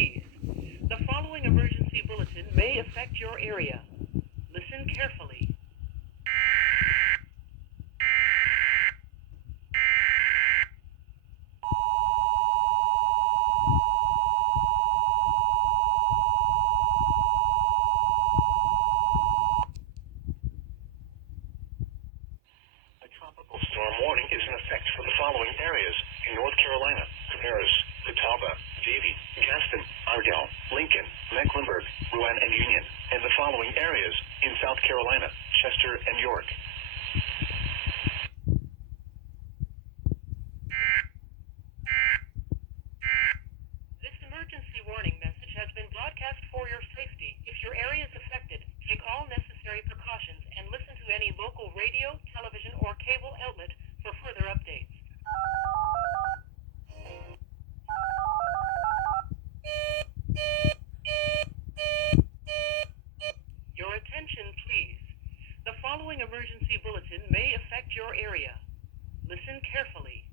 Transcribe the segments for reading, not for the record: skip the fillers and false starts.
please. The following emergency bulletin may affect your area. Listen carefully. A tropical storm warning is in effect for the following areas in North Carolina: Harris, Catawba, Davie, Gaston, Argyle, Lincoln, Mecklenburg, Rowan, and Union, and the following areas in South Carolina: Chester and York. This emergency warning message has been broadcast for your safety. If your area is affected, take all necessary precautions and listen to any local radio, television, or cable outlet for further updates. Your attention, please. The following emergency bulletin may affect your area. Listen carefully.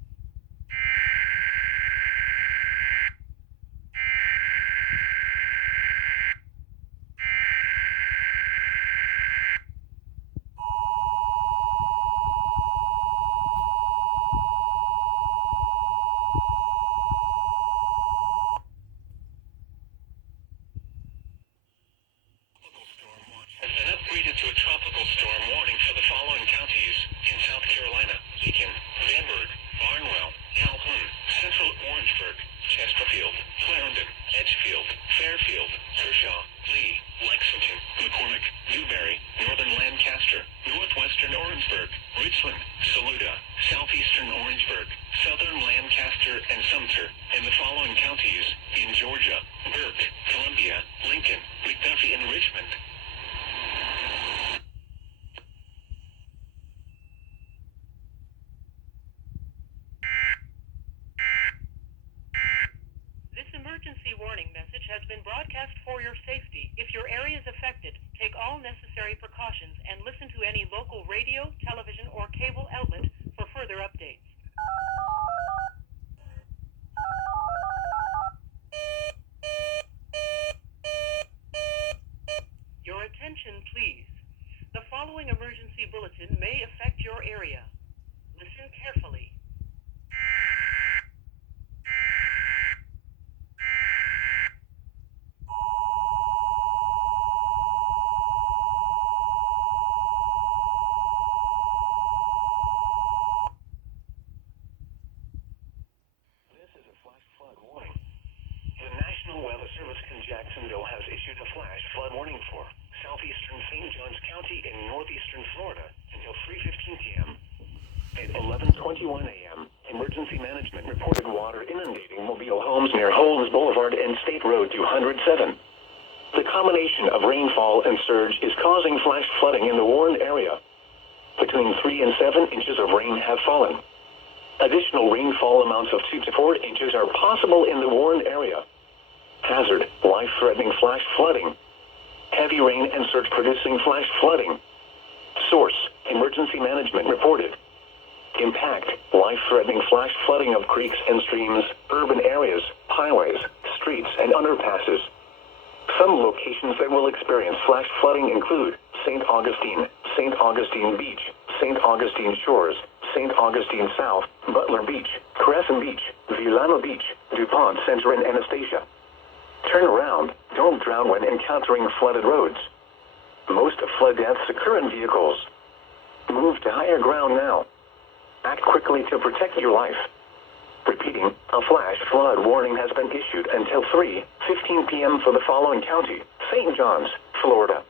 Has been upgraded to a tropical storm warning for the following counties in South Carolina: Lincoln, Vanburgh, Barnwell, Calhoun, Central Orangeburg, Chesterfield, Clarendon, Edgefield, Fairfield, Kershaw, Lee, Lexington, McCormick, Newberry, Northern Lancaster, Northwestern Orangeburg, Richland, Saluda, Southeastern Orangeburg, Southern Lancaster, and Sumter, and the following counties in Georgia: Burke, Columbia, Lincoln, McDuffie, and Richmond. This emergency warning message has been broadcast for your safety. If your area is affected, take all necessary precautions and listen to any local radio, television, or cable outlet for further updates. Your attention, please. The following emergency bulletin may affect your area. Listen carefully. This is a flash flood warning. The National Weather Service in Jacksonville has issued a flash flood warning for southeastern St. Johns County and northeastern Florida until 3:15 p.m. At 11:21 a.m., Emergency Management reported water inundating mobile homes near Holmes Boulevard and State Road 207. The combination of rainfall and surge is causing flash flooding in the warned area. Between 3 and 7 inches of rain have fallen. Additional rainfall amounts of 2 to 4 inches are possible in the warned area. Hazard: life-threatening flash flooding. Heavy rain and surge producing flash flooding. Source: Emergency Management reported. Impact: life-threatening flash flooding of creeks and streams, urban areas, highways, streets, and underpasses. Some locations that will experience flash flooding include St. Augustine Beach, St. Augustine Shores, St. Augustine South, Butler Beach, Crescent Beach, Villano Beach, DuPont Center, and Anastasia. Turn around. Don't drown when encountering flooded roads. Most flood deaths occur in vehicles. Move to higher ground now. Act quickly to protect your life. Repeating, a flash flood warning has been issued until 3:15 p.m. for the following county: St. Johns, Florida,